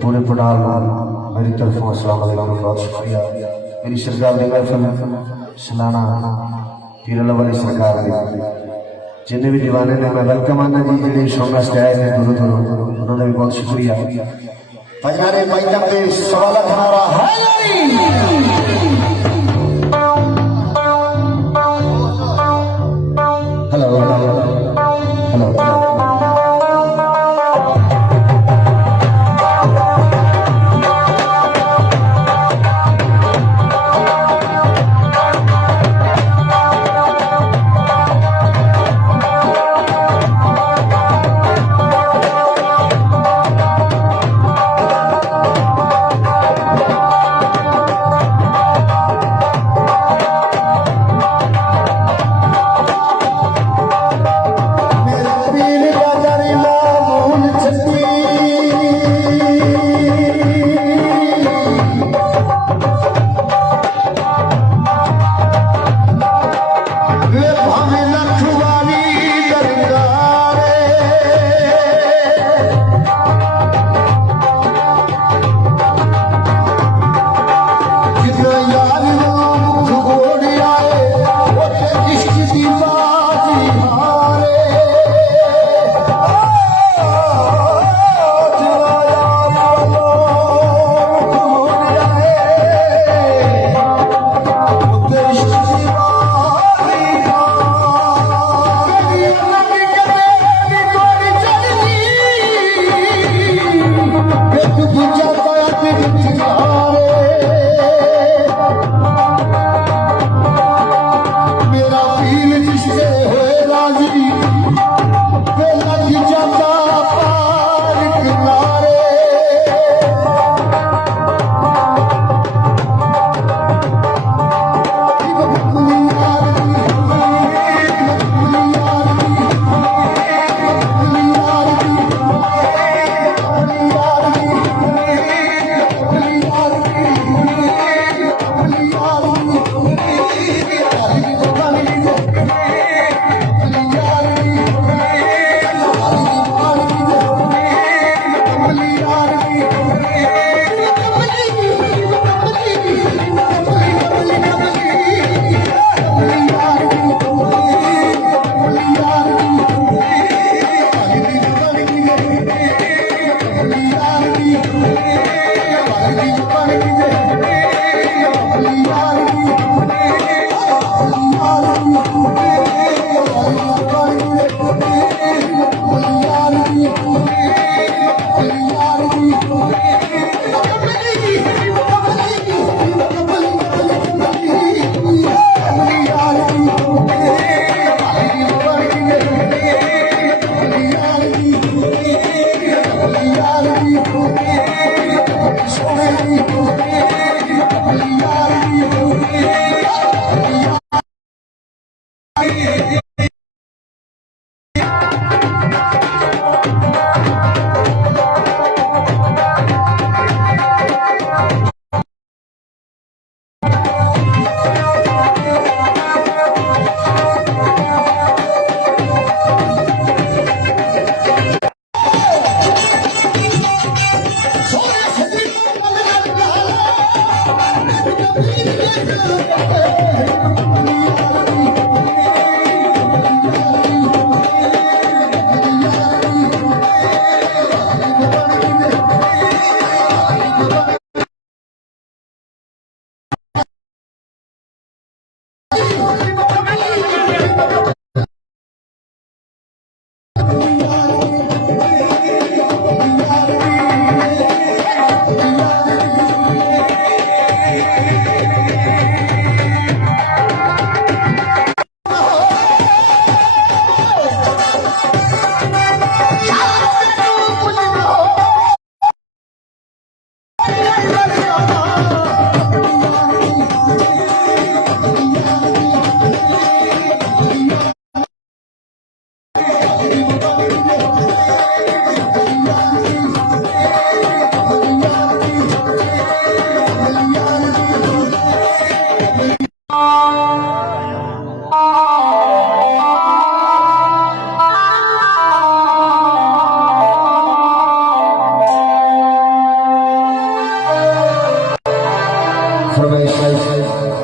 पूरे पंडाल मेरी तरफों अस्सलाम वालेकुम, बहुत शुक्रिया। मेरी सरकार की महफिल सलाना पीर अल्लाह वाली सरकार दी जिन्हें भी दीवाने ने मैं वेलकम आना जी, जेडे सुनने वास्ते आए हैं दूरों दूरों, उन्होंने भी बहुत शुक्रिया। भजनारे पैतम के सवाल हमारा है हेलो हेलो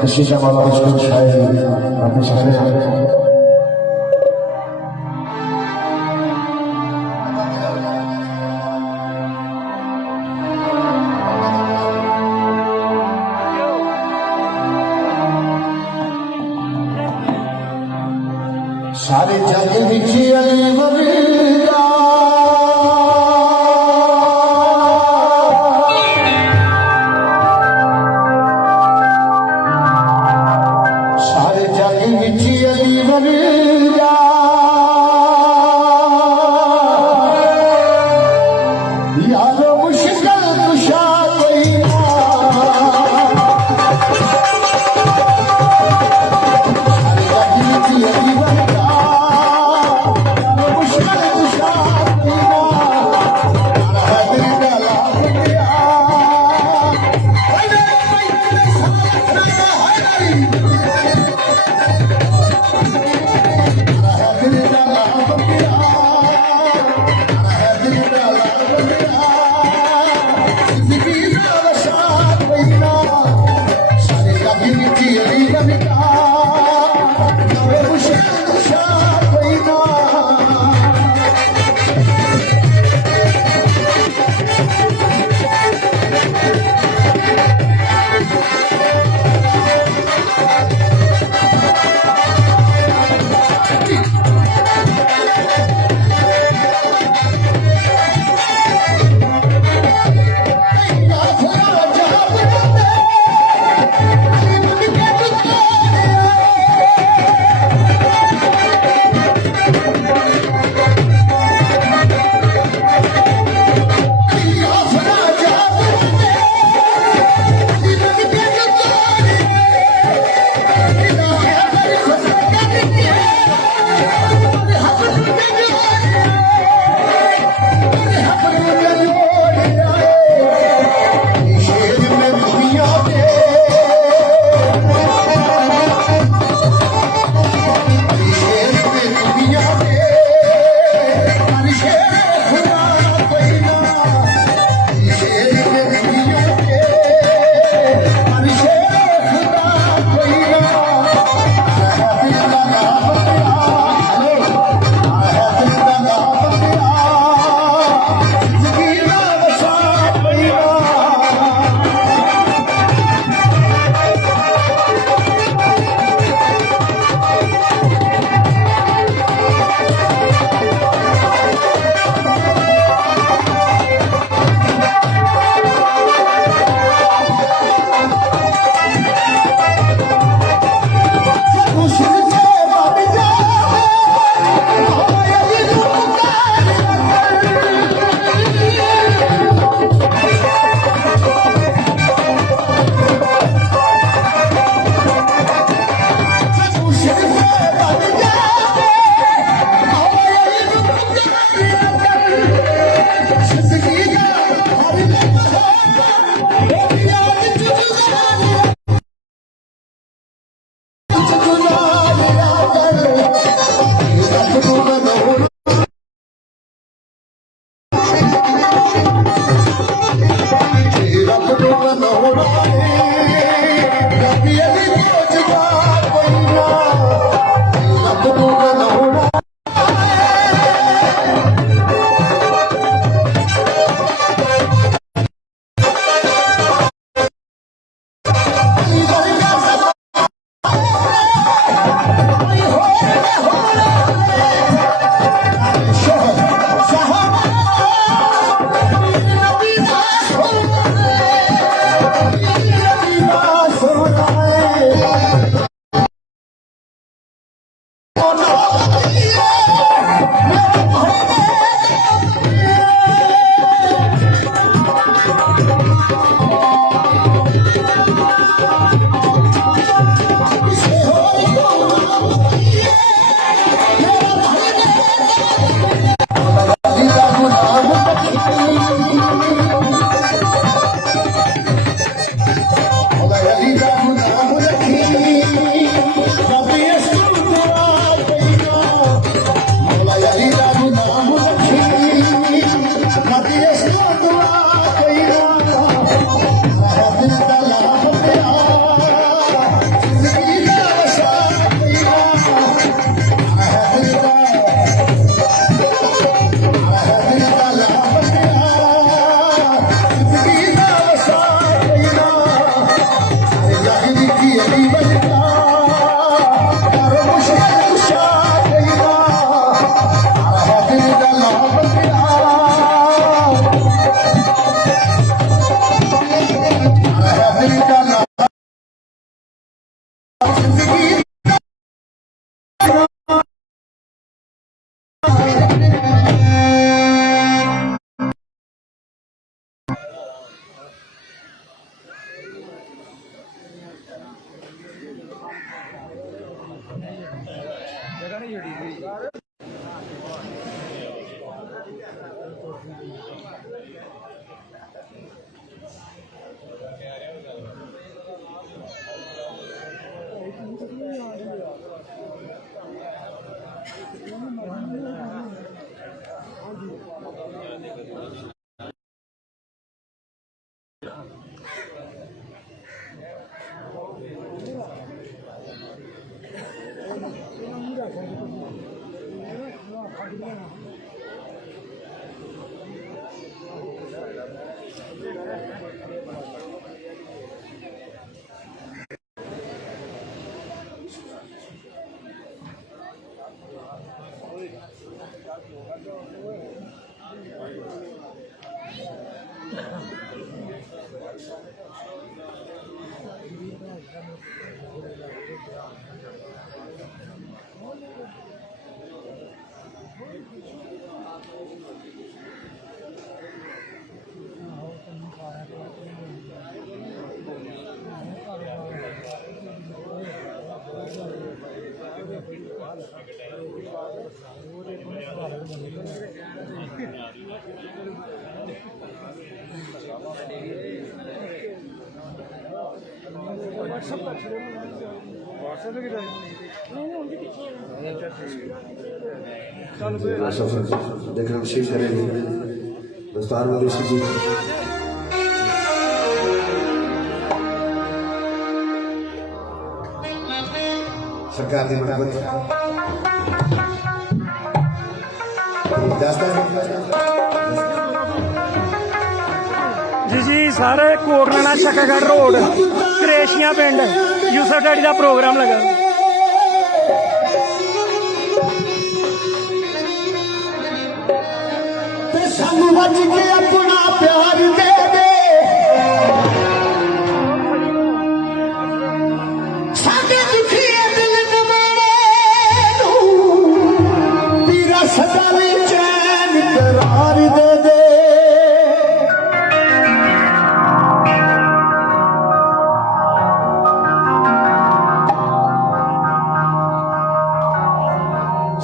कशिश वाला मुश्किल शायरी आपने शायरी सारे जग विच अली वर्गा सारे जग विच अली वर्गा यारो मुश्किल कुशा कोई ना सारे जग विच अली वर्गा देखना शेयर करेंगे दस्तार मवेशी जी सरकार की मदद जी जी सारे कोटराना शकरगढ़ रोड क्रेशिया पिंड यूसफ डैडी का प्रोग्राम लगा सानू बच के अपना प्यार दे दे साडे दुखी दिल नमारे तेरा सदा में चैन करार दे दे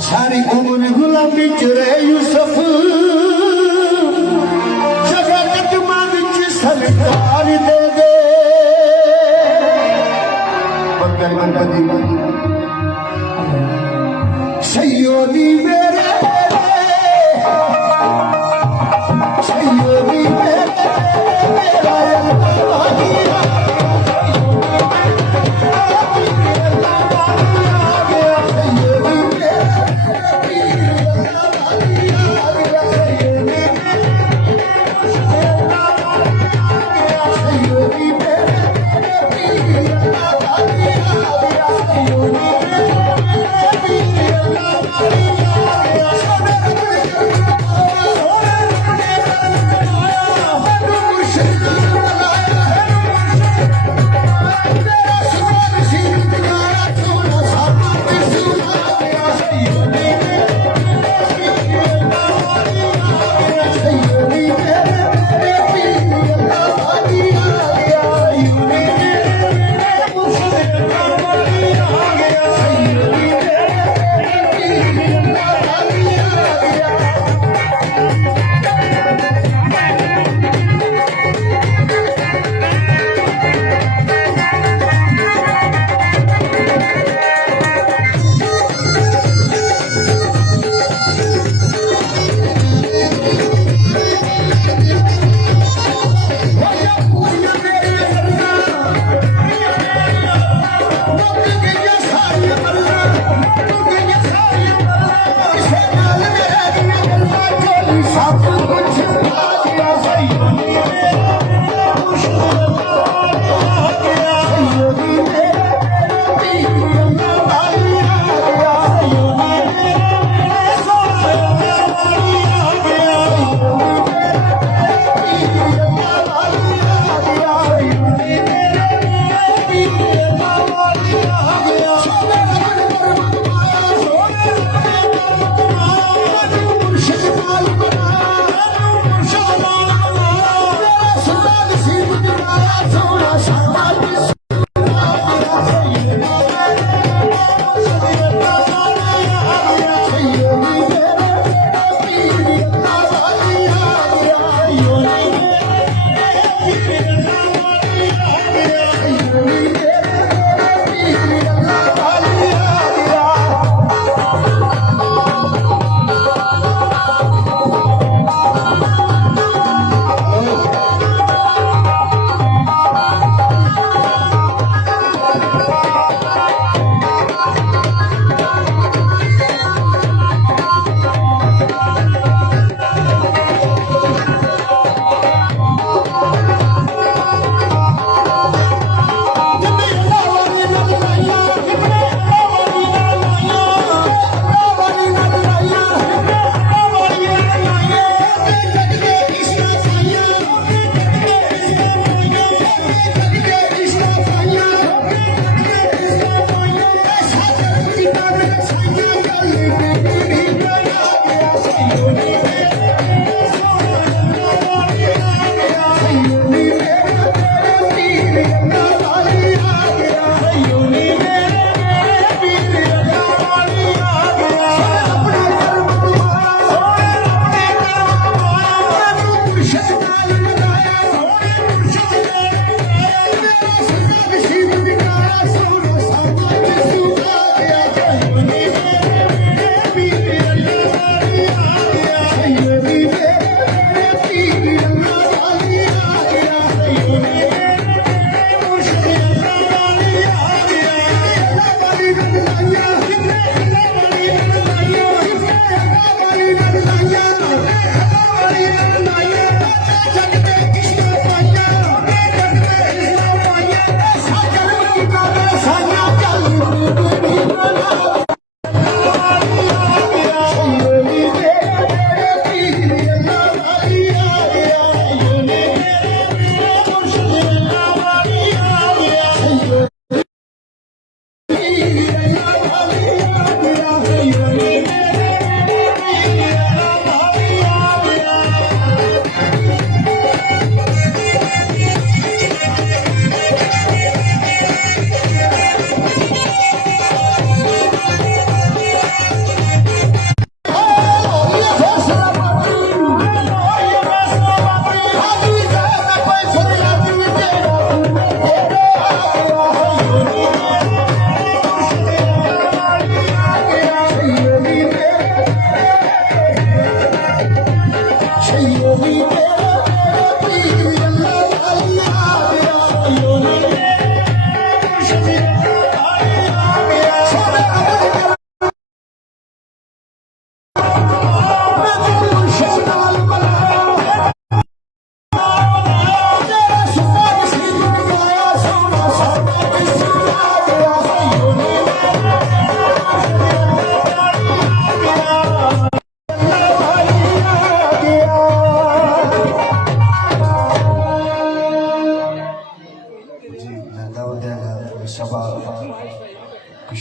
सारी उम्र गुलामी च रहे यूसुफ सरकार दे दे सयोनी मेरे सयोनी मेरा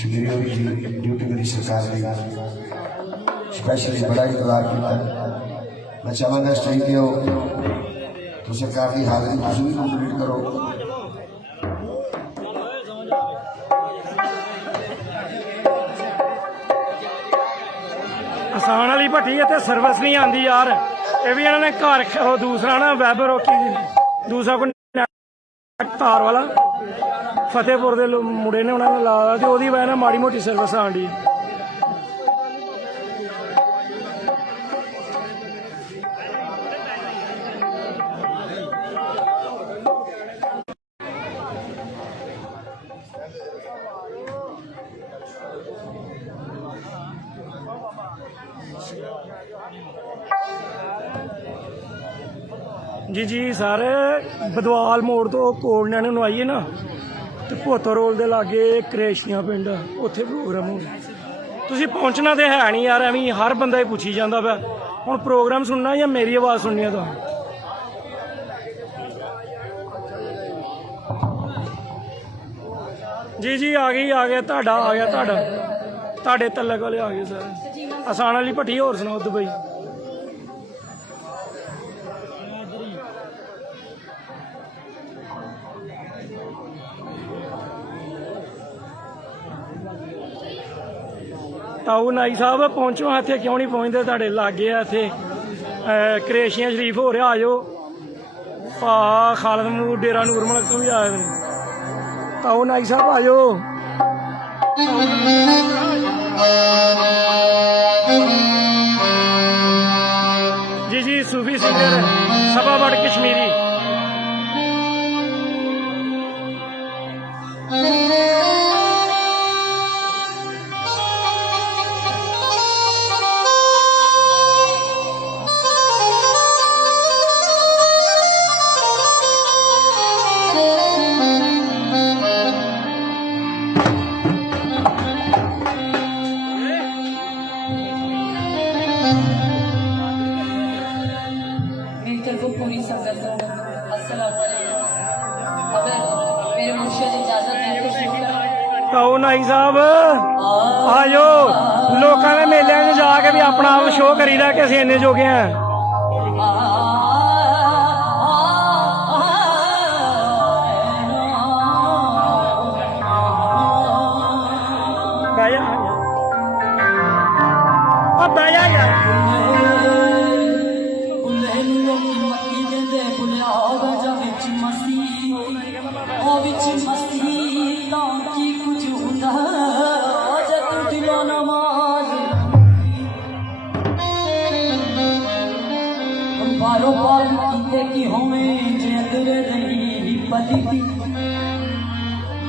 कश्मीरी होरी जी ड्यूटी मेरी सरकार की स्पैशली बड़ा इंतजार किया। मैं चाहूँगा स्टेज पे हो तो सरकार की हाजिरी तुम भी कंप्लीट करो। आसान वाली भट्टी है सर्विस नहीं आती यार। ये भी इन्होंने घर दूसरा ना वैब रोकी दूसरा कोई तार वाला फतेहपुर के मुंडे ने उन्होंने लाया तो वजह ना माड़ी मोटी सर्विस आँडी। जी जी सारे बदवाल मोड़ तो कोड़ने ਨੂੰ ਆਈਏ ਨਾ ਤੇ ਭੋਤੋ ਰੋਲ ਦੇ ਲਾਗੇ ਕ੍ਰੇਸ਼ੀਆਂ ਪਿੰਡ ਉੱਥੇ ਪ੍ਰੋਗਰਾਮ ਹੋਣਾ। ਤੁਸੀਂ ਪਹੁੰਚਣਾ ਤੇ ਹੈ ਨਹੀਂ ਯਾਰ, ਐਵੇਂ ਹਰ ਬੰਦਾ ਹੀ ਪੁੱਛੀ ਜਾਂਦਾ ਵਾ ਹੁਣ ਪ੍ਰੋਗਰਾਮ ਸੁਣਨਾ ਜਾਂ ਮੇਰੀ ਆਵਾਜ਼ ਸੁਣਨੀ ਆ ਤਾਂ। ਜੀ ਜੀ ਆ ਗਿਆ ਤੁਹਾਡਾ ਆ ਗਿਆ ਤੁਹਾਡੇ ਤਲਕ ਵਾਲੇ ਆ ਗਏ ਸਰ। ਆਸਾਨ ਵਾਲੀ ਭੱਟੀ ਹੋਰ ਸੁਣਾਓ ਦੁਬਈ। ताऊ नाई साहब पहुंचो इतने क्यों नहीं पहुंचते तुहाडे लागे इतने करेशियां शरीफ हो रहा आ जाओ। भा खालद महमूद डेरा नूर मलक तो भी आए हैं। ताऊ नाई साहब आ जाओ। जी जी सूफी सिंगर सभा बड़ कश्मीरी। ताऊ नाई साहब आ जाओ। लोगों के मेले में जाके भी अपना आप शो करी रहा कि असीं इन्ने जोगे हैं।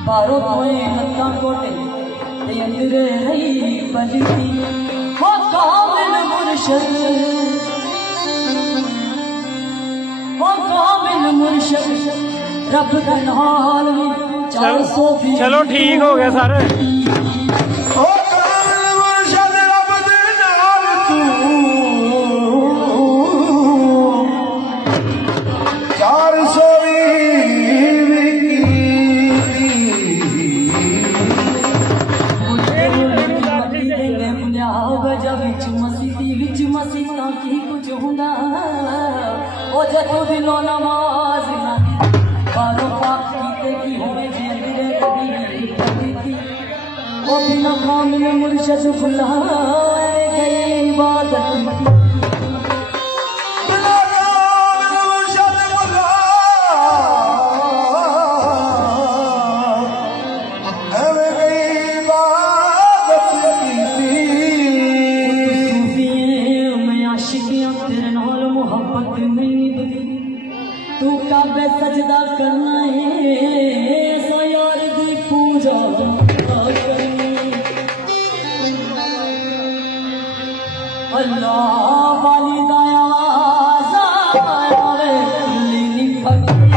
बारो तोए हत्ता कोटे ते अंदर रही पलती वो कामिल मुर्शद रब दा नाल चलो ठीक हो गया सारे। मुर्शद खुला गई इबादत तू काबे सजदा करना है सो यार दी पूजा करनी। अल्लाह वाली दया लीनी फकीर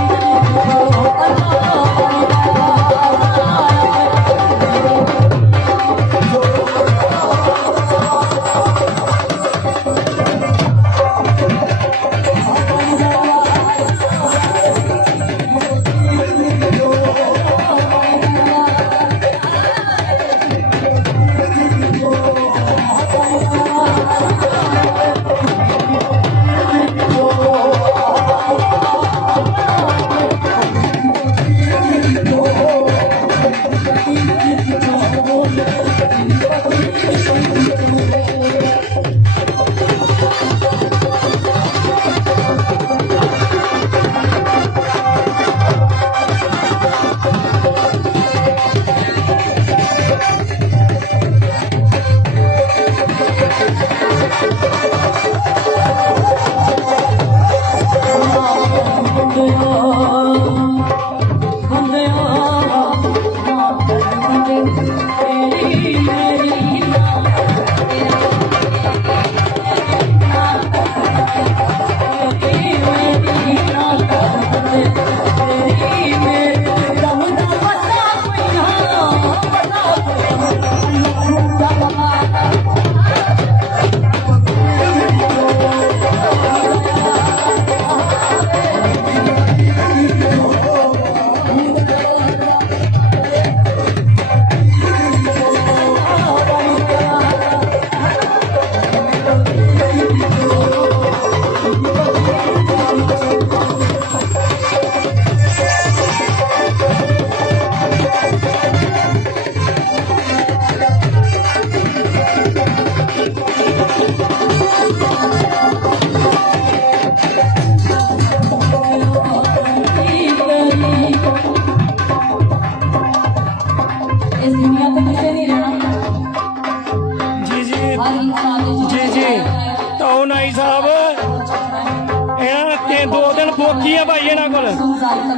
ਕੋਕੀਆਂ ਭਾਈ ਇਹਨਾਂ ਕੋਲ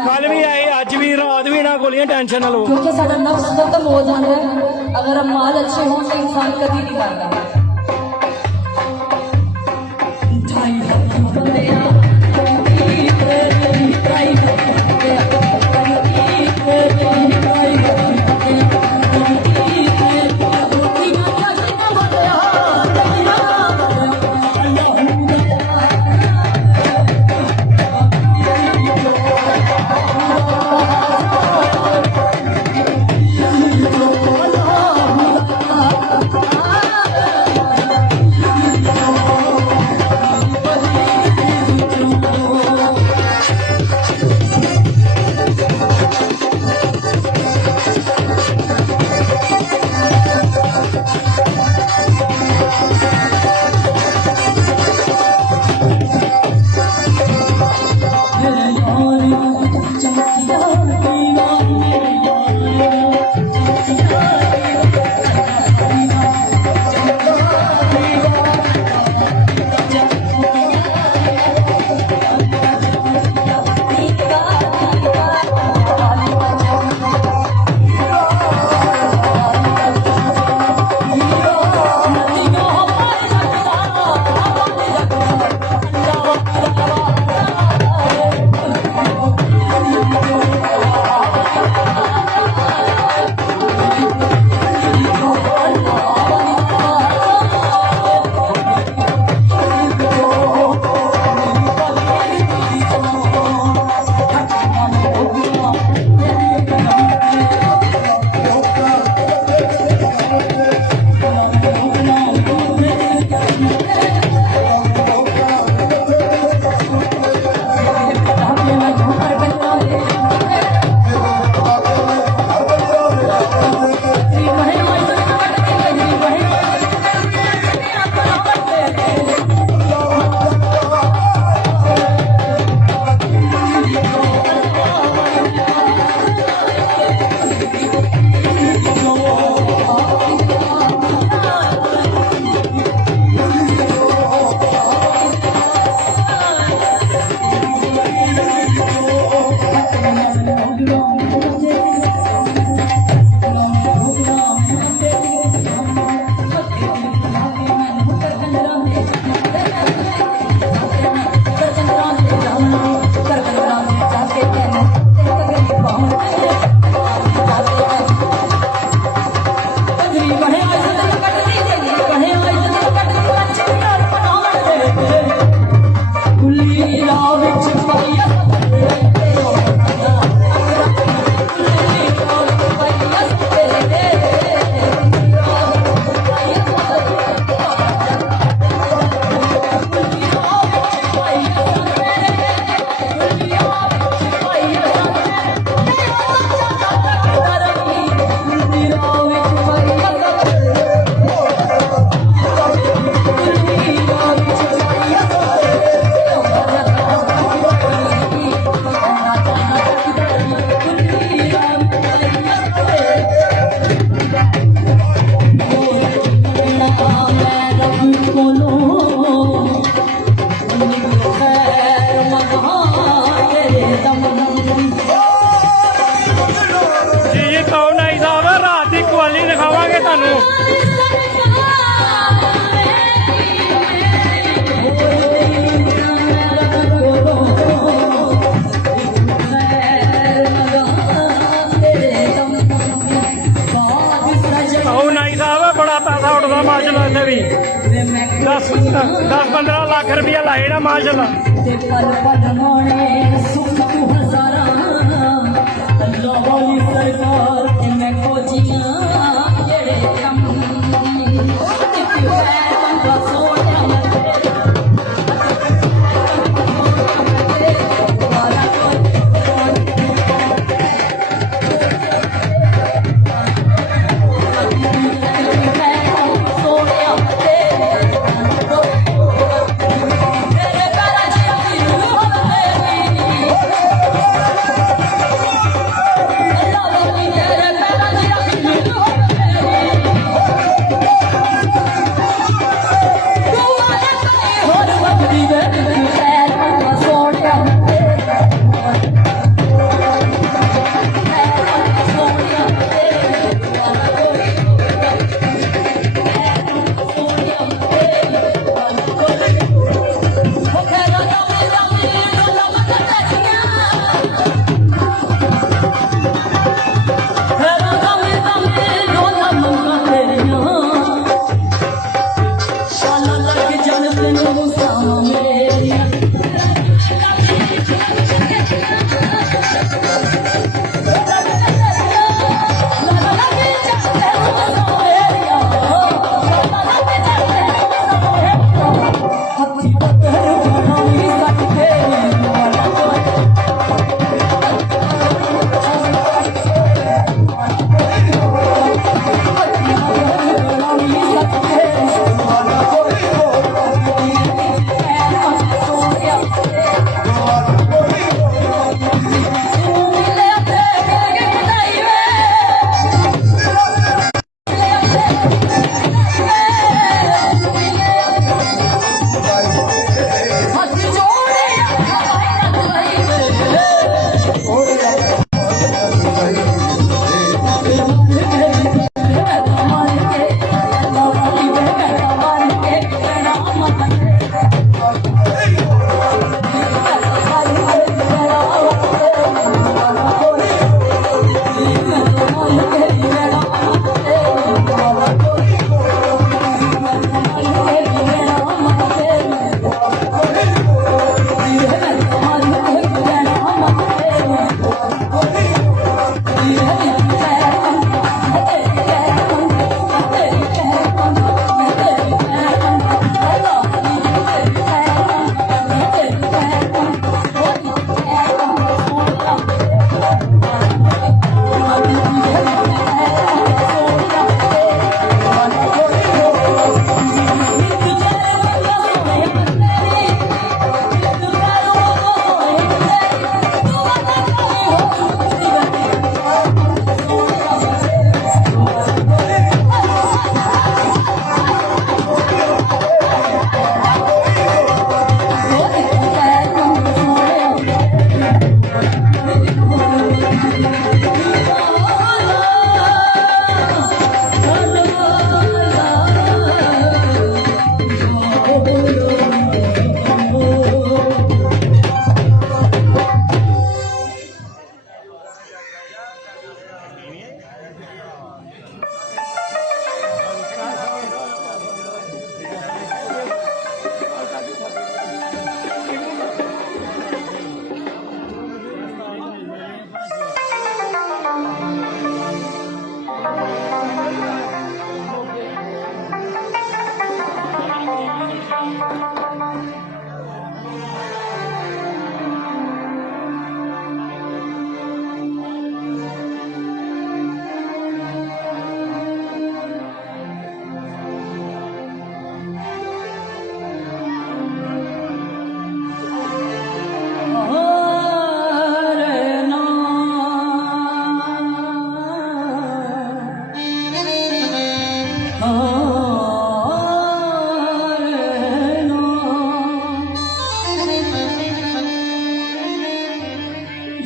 ਕੱਲ ਵੀ ਆਏ ਅੱਜ ਵੀ ਰਾਤ ਵੀ ਇਹਨਾਂ ਕੋਲ ਟੈਨਸ਼ਨ ਨਾ ਲਓ क्योंकि साडा नफ्स खत्म हो जाता है अगर हम माल अच्छे हों तो इंसान कभी नहीं मरता माशाल्लाह भी 10-15 लाख रुपया लाए ना माशाल्लाह।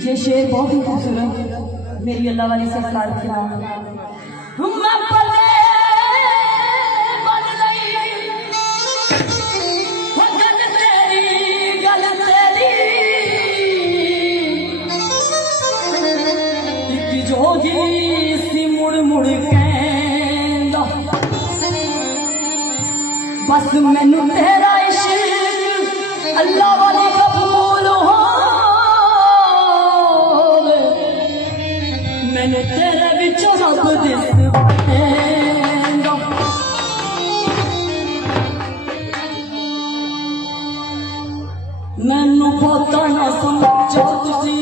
ये शेर बहुत ही खूबसूरत मेरी अल्लाह वाली सरकार के नाम मैं पले बन गई हो गल तेरी एक जोगी सी मुड़ मुड़ कहंदा बस मैनू तेरा इश्क अल्लाह वाली कबूल हो मैनू तेरे विचों रब दिस पैंदा मैनू पता ना समझो तुसी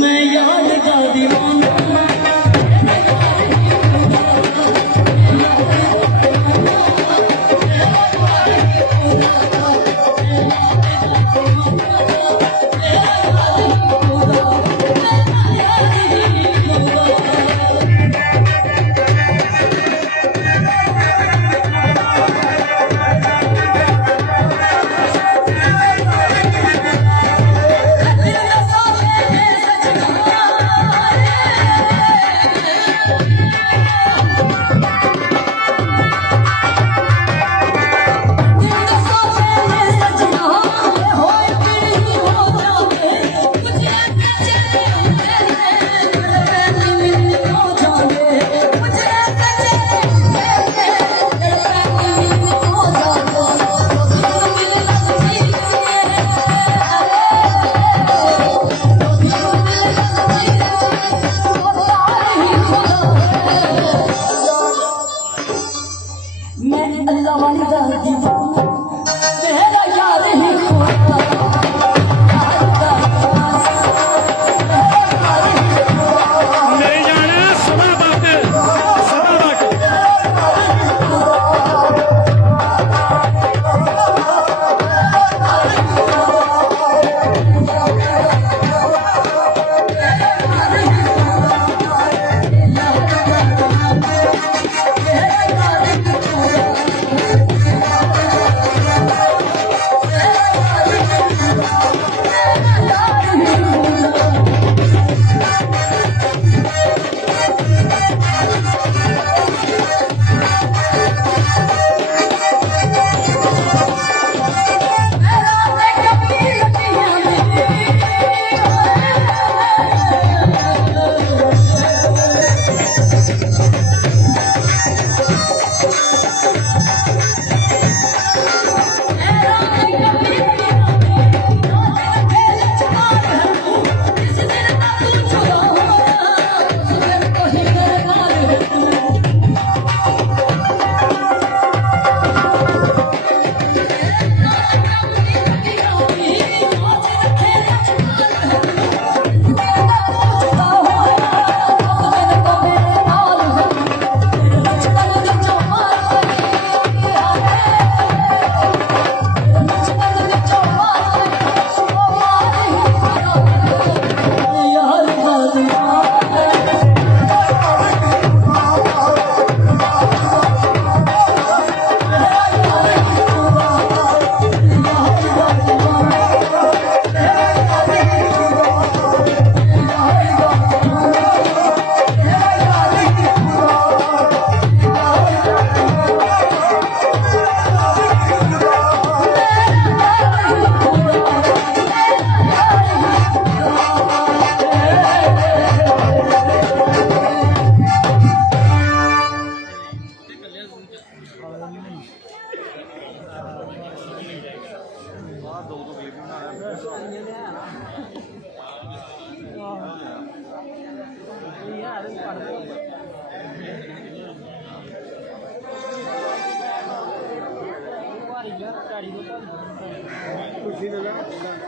मैं याद का दीवाना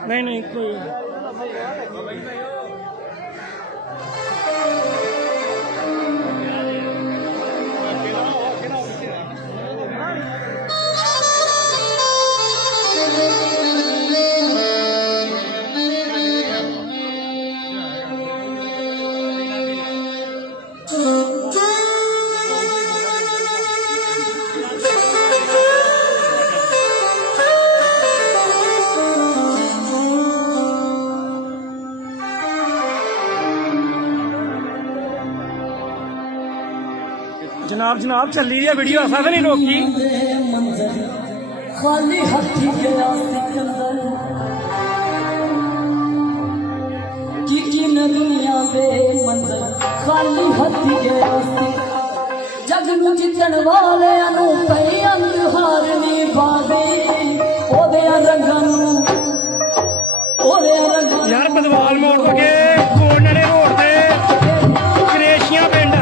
नहीं नहीं कोई जनाब जनाब चली है वीडियो, ऐसा तो नहीं रोकी। खाली हाथी गया सिकंदर की न दुनिया दे मंजर, खाली हाथी गया सिकंदर जग नूं जितण वाले नूं कई अंग हारनी पावे ओदे रंगां नूं ओदे रंगां यार बदवाल मोड़ तो के कोटने रोड ते क्रेशियां पिंड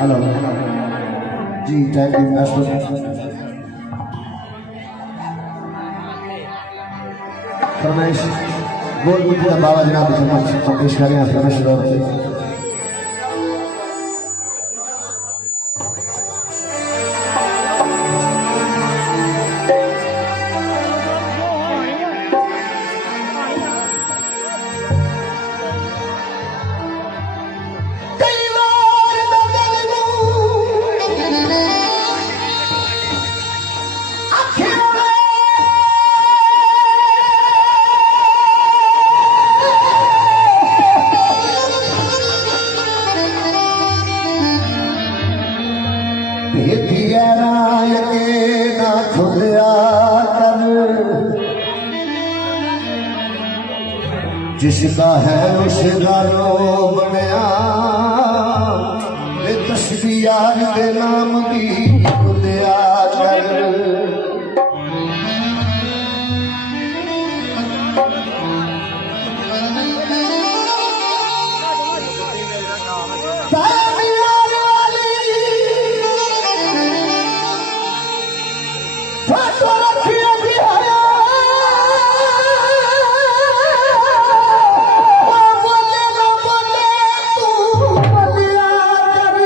हेलो जी, थैंक यू। फरमाइश बोल बुद्ध बाबा जनाब की खिदमत पेश करें। फरमाइश कई बार बदल दूं अखियों में भेदिया राय के ना खुदया कर, जिसका है उसका रो बनया तस्वीर दे नाम की खुदया कर। तानियार वाली फोटो रखियो भी है, बोले ना बोले तू बलिया कर।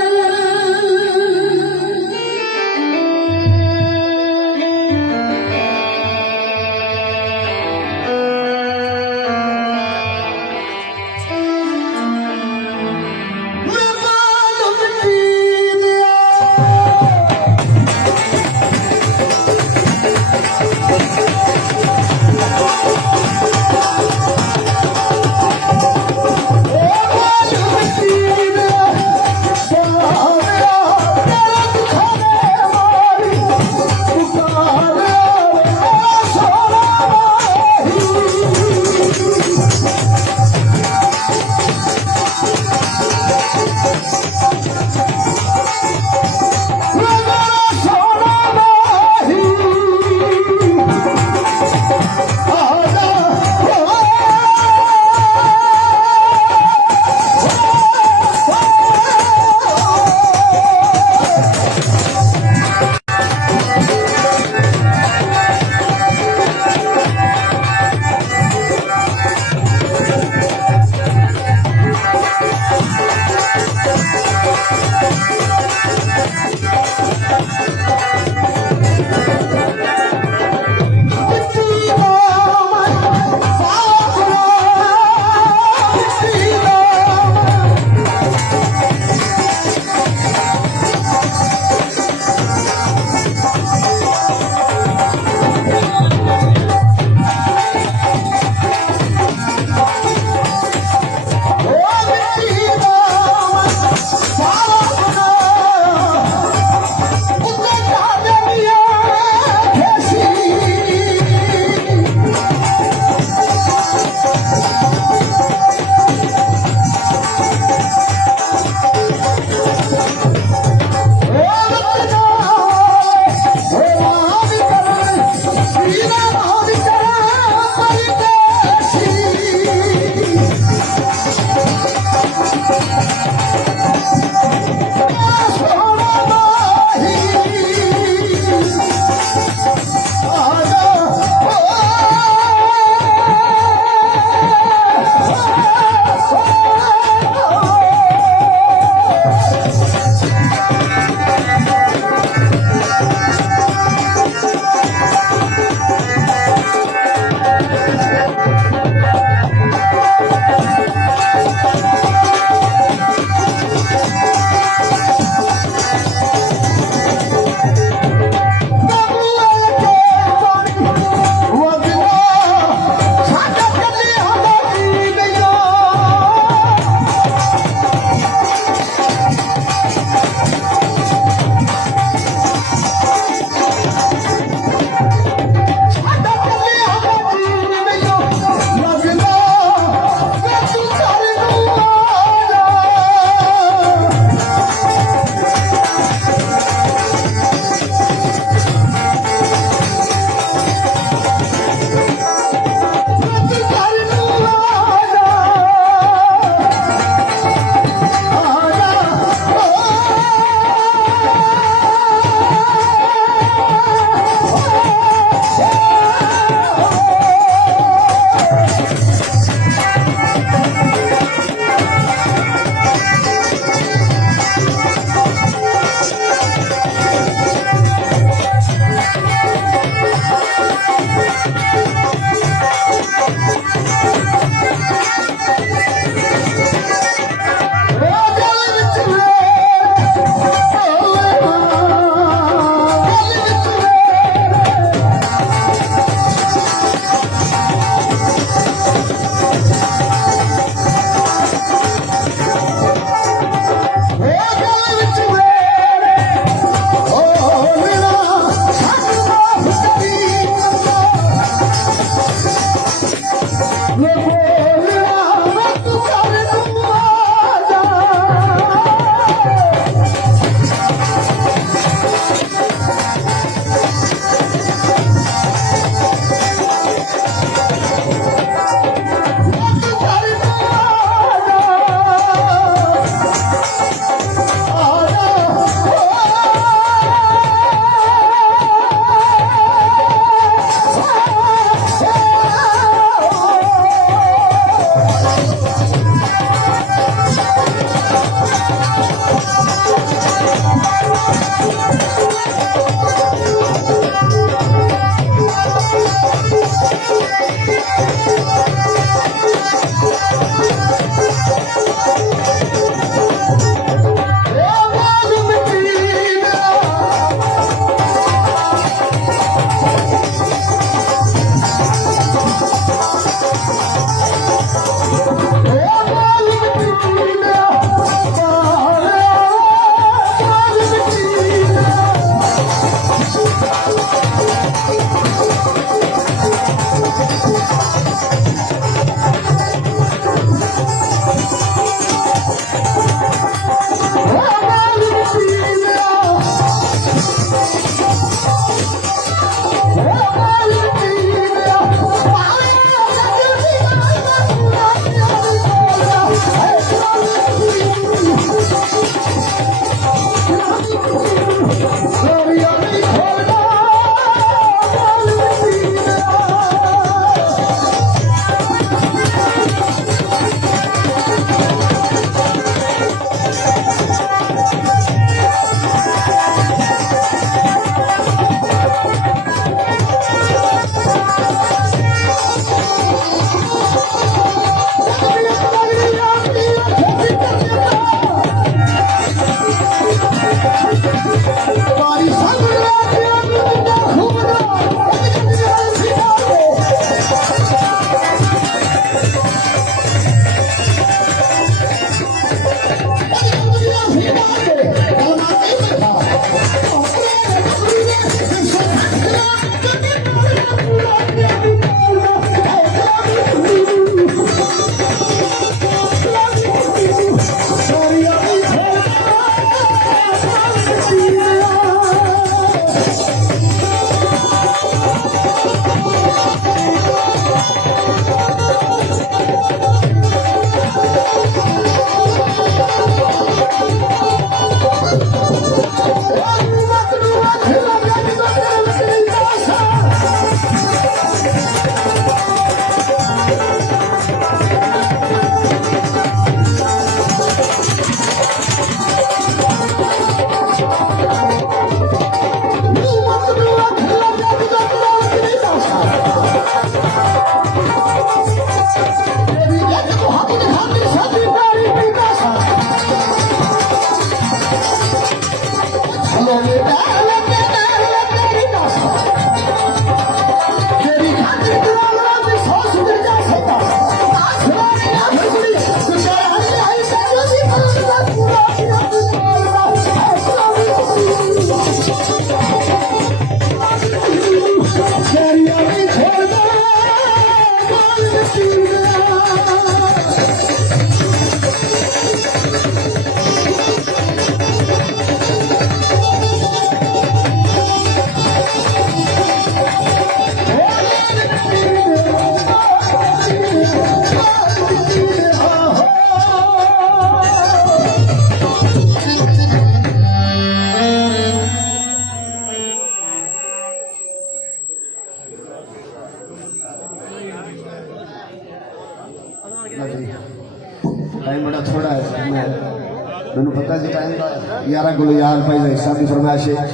टाइम बड़ा थोड़ा है मैंने पता जी टाइम का 11 किलो यार पहले हिस्सा की फरमाइश है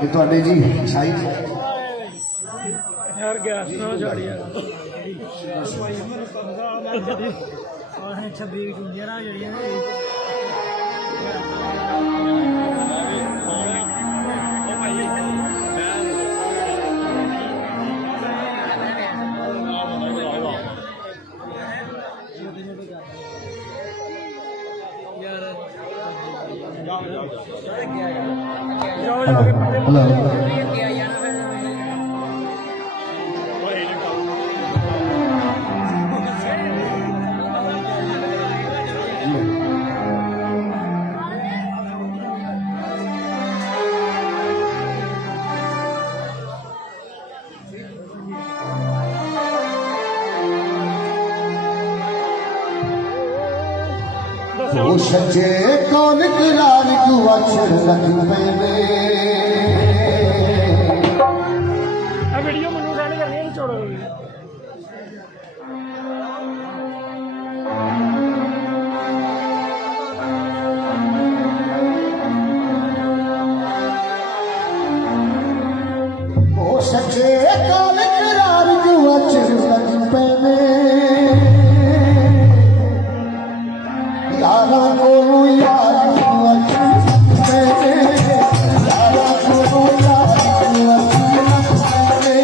कि ਤੁਹਾਡੇ जी शाही यार गैस ना झाड़िया वो सच्चे कौन करार तू अक्षर लख पैवे वीडियो मैं सेंड करनी है छोड़ो वो सच्चे कौन करार तू अक्षर लख पैवे यारा को यार तू अक्षर पैवे यारा को यार तू अक्षर पैवे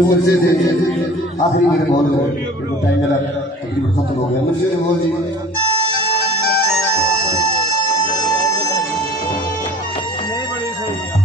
जो बच्चे थे आखिरी मेरे बोल टाइम मेरा तकरीबन खत्म हो गया मुझे बोल जी नहीं बड़ी सही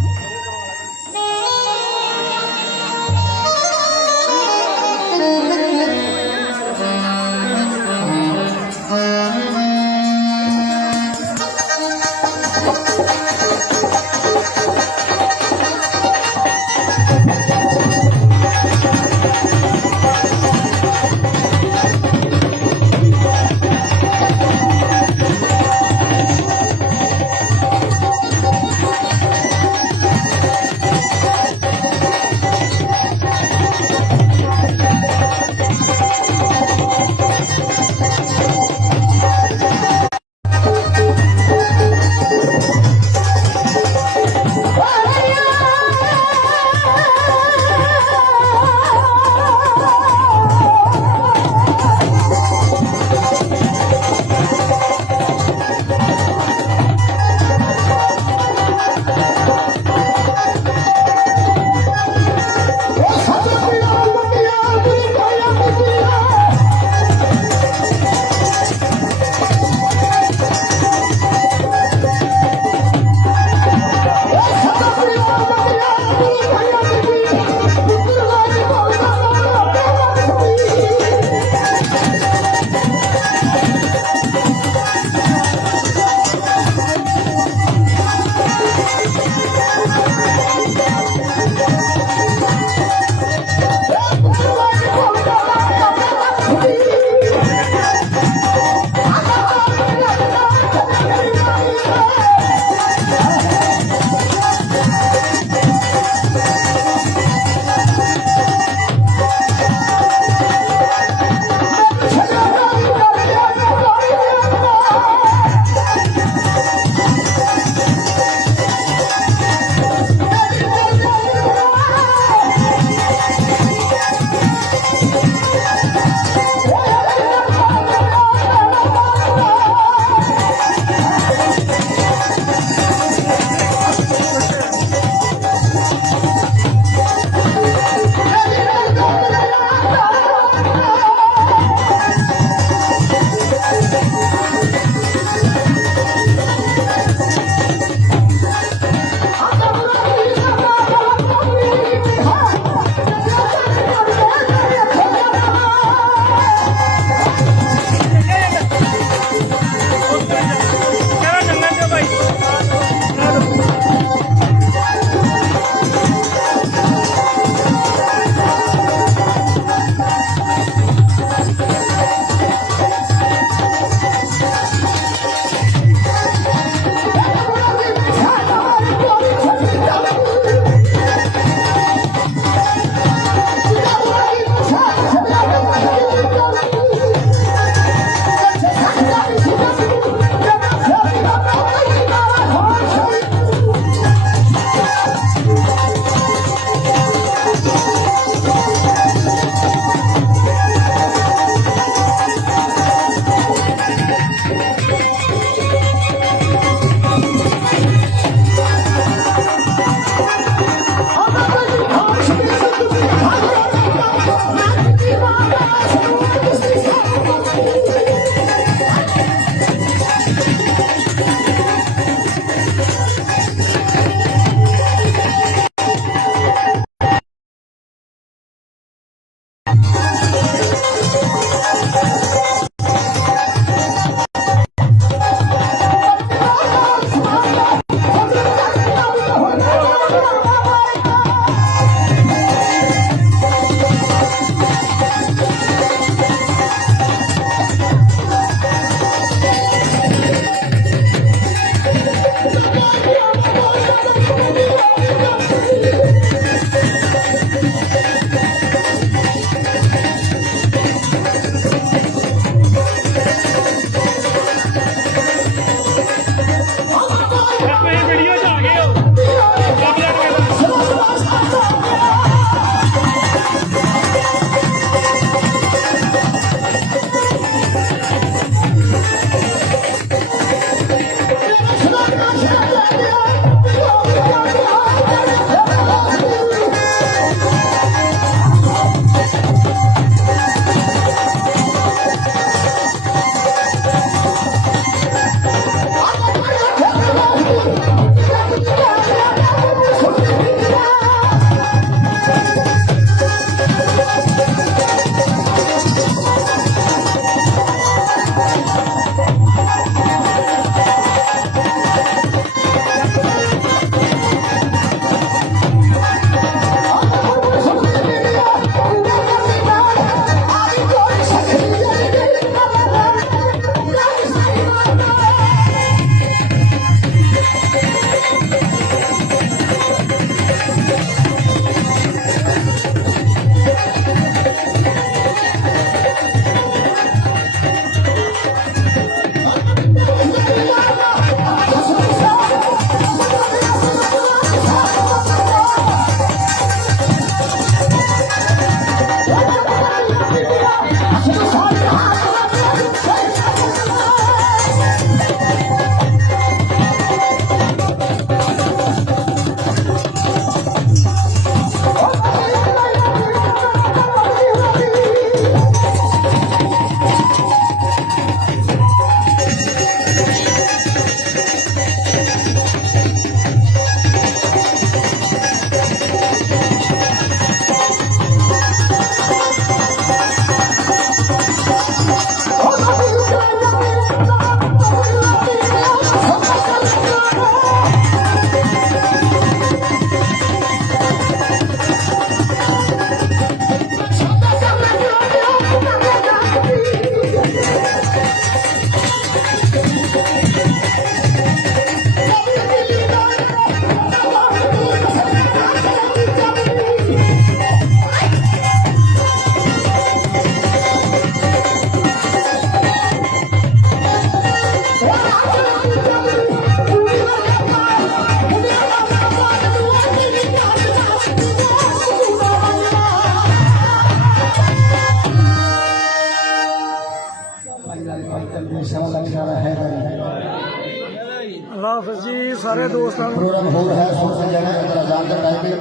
ਹਾਫਿਜ਼ ਜੀ ਸਾਰੇ ਦੋਸਤਾਂ ਨੂੰ। प्रोग्राम हो रहा है, सुन जाना है, अगर अजान का टाइम है।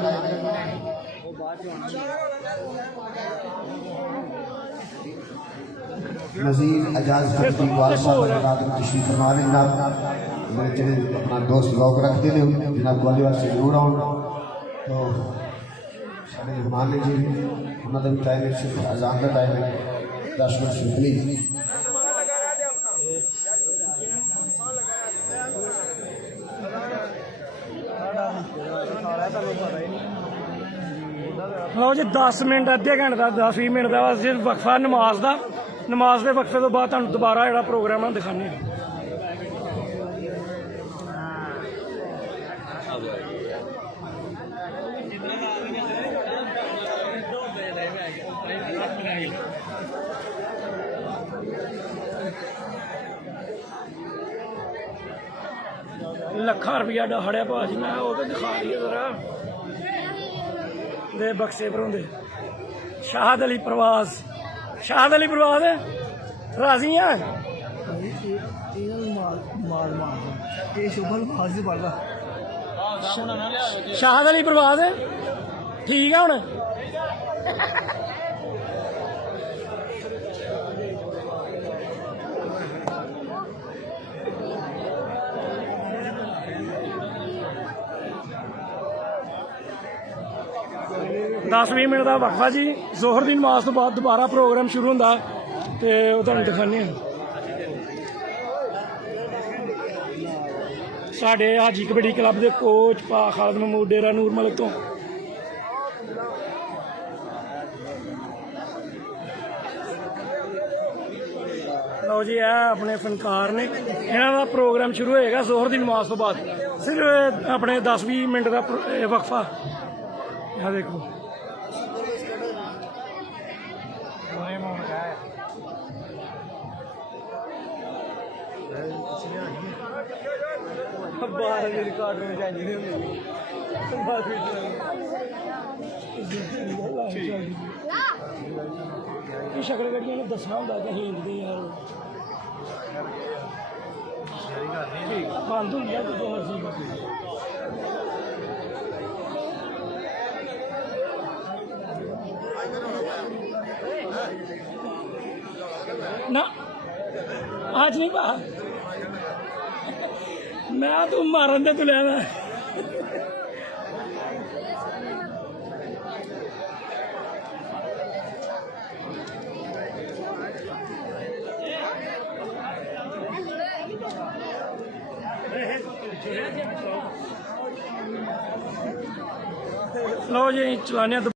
नजीर एजाज फरीदी वाल साहब रात में तशरीफ फरमा रहे जनाब। मेरे चले अपना दोस्त लोग रखते हैं जनाब ग्वालियर से जरूर आओ। तो साढ़े मेहमान ने जी उन्होंने भी टाइम है, सिर्फ अजान का टाइम है 10 मिनट से प्लीज। ਲਓ ਜੀ 10 ਮਿੰਟ ਅੱਧੇ ਘੰਟੇ ਦਾ 10-20 ਮਿੰਟ ਦਾ ਬਸ ਸਿਰਫ ਵਕਫਾ ਨਮਾਜ਼ ਦਾ। ਨਮਾਜ਼ ਦੇ ਵਕਫੇ ਤੋਂ ਬਾਅਦ ਤੁਹਾਨੂੰ ਦੁਬਾਰਾ ਜਿਹੜਾ ਪ੍ਰੋਗਰਾਮ ਆ ਦਿਖਾਉਂਦੇ ਹਾਂ। ਲੱਖਾਂ ਰੁਪਇਆ ਡਾੜਿਆ ਭਾਜੀ, ਮੈਂ ਉਹ ਤਾਂ ਦਿਖਾ ਰਹੀ ਜ਼ਰਾ ਦੇ ਬਕਸੇ ਭਰੋਂਦੇ। ਸ਼ਾਹਦ ਅਲੀ ਪ੍ਰਵਾਜ਼, ਸ਼ਾਹਦ ਅਲੀ ਪ੍ਰਵਾਜ਼ ਰਾਜ਼ੀ ਆ ਸ਼ਾਹਦ ਅਲੀ ਪ੍ਰਵਾਜ਼ ਠੀਕ ਆ ਹੁਣ। दस 20 मिनट का वक्फा जी। जोहर की नमाज तो बाद दोबारा प्रोग्राम शुरू होंदा ते ओह तुहानूं दिखाने साडे हाजी कबड्डी क्लब के कोच पा खालिद महमूद डेरा नूर मलिक तो। लो जी है अपने फनकार ने, इन्हां दा प्रोग्राम शुरू होएगा जोहर की नमाज तो बाद। सिर्फ अपने 10-20 मिनट का वक्फा। यह देखो शक्ल गड्डियां ने दसना होंदा कि असीं इंजदे यार बंद होंदा जो मर्जी ना आज नहीं पा मैं तू मारन दे तुलिया मैं लो जी चलाने